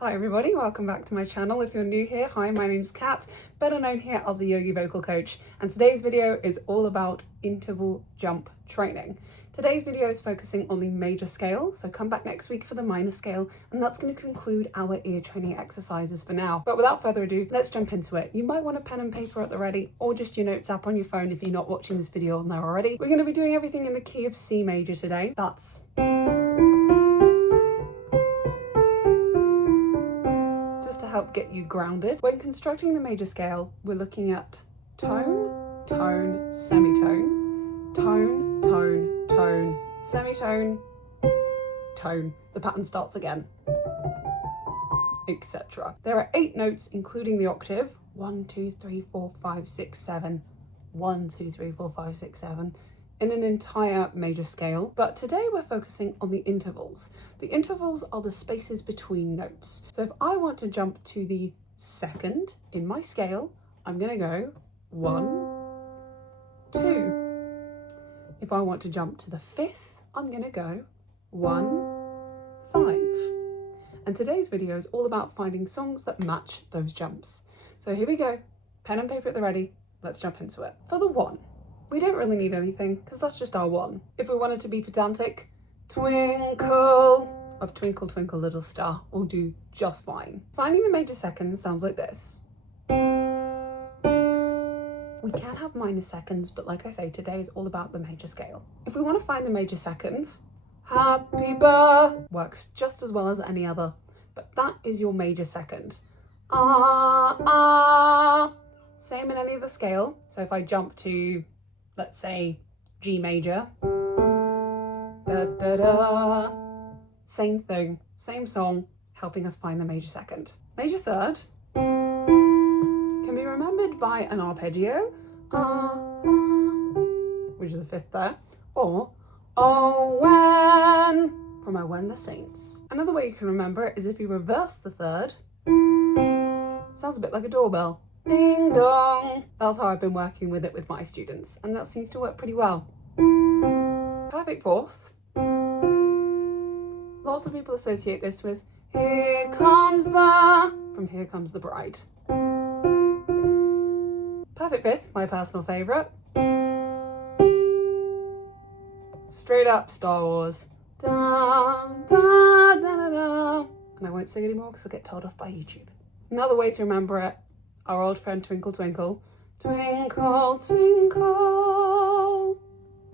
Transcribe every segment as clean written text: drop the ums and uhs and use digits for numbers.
Hi everybody, welcome back to my channel. If you're new here, hi, my name's Kat, better known here as the Yogi vocal coach, and today's video is all about interval jump training. Today's video is focusing on the major scale, so come back next week for the minor scale, and that's going to conclude our ear training exercises for now. But without further ado, let's jump into it. You might want a pen and paper at the ready, or just your notes app on your phone if you're not watching this video on there already. We're going to be doing everything in the key of C major today. That's to help get you grounded. When constructing the major scale, we're looking at tone, tone, semitone, tone, tone, tone, semitone, tone. The pattern starts again, etc. There are 8 notes, including the octave. 1, 2, 3, 4, 5, 6, 7. 1, 2, 3, 4, 5, 6, 7. In an entire major scale, but today we're focusing on the intervals. The intervals are the spaces between notes. So if I want to jump to the second in my scale, I'm going to go 1, 2. If I want to jump to the 5th, I'm going to go 1, 5. And today's video is all about finding songs that match those jumps. So here we go, pen and paper at the ready, let's jump into it. For the 1, we don't really need anything, because that's just our 1. If we wanted to be pedantic, twinkle of Twinkle Twinkle Little Star will do just fine. Finding the major seconds sounds like this. We can have minor seconds, but like I say, today is all about the major scale. If we want to find the major seconds, happy birthday works just as well as any other, but that is your major second. Same in any other scale. So if I jump to, let's say, G major, da, da, da. Same thing, same song, helping us find the major second. Major third can be remembered by an arpeggio, which is the 5th there, or oh when, from Oh When the Saints. Another way you can remember it is if you reverse the third, sounds a bit like a doorbell. Ding dong. That's how I've been working with it with my students, and that seems to work pretty well. Perfect 4th. Lots of people associate this with Here Comes the, from Here Comes the Bride. Perfect 5th, my personal favourite. Straight up Star Wars. Da, da, da, da, da. And I won't sing anymore because I'll get told off by YouTube. Another way to remember it, our old friend Twinkle Twinkle, twinkle twinkle,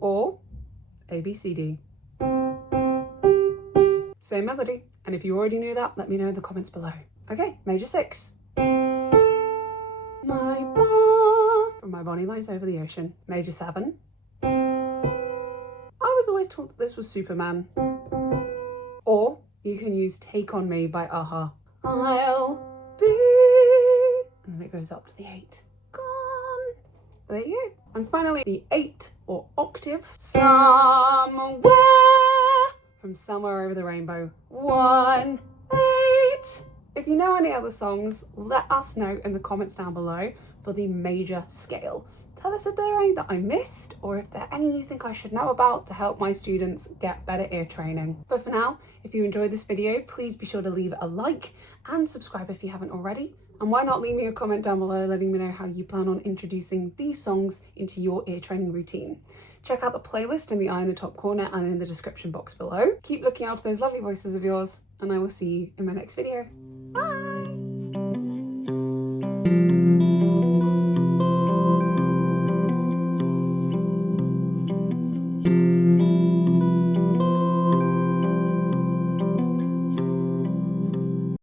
or ABCD. Same melody, and if you already knew that, let me know in the comments below. Okay, major 6. My from My Bonnie Lies Over the Ocean. Major 7. I was always taught that this was Superman. Or you can use Take On Me by a-ha. I'll be, and then it goes up to the 8. Gone. There you go. And finally, the 8 or octave. Somewhere, from Somewhere Over the Rainbow. 1, 8. If you know any other songs, let us know in the comments down below for the major scale. Tell us if there are any that I missed, or if there are any you think I should know about to help my students get better ear training. But for now, if you enjoyed this video, please be sure to leave a like and subscribe if you haven't already. And why not leave me a comment down below letting me know how you plan on introducing these songs into your ear training routine. Check out the playlist in the eye in the top corner and in the description box below. Keep looking out for those lovely voices of yours, and I will see you in my next video. Bye!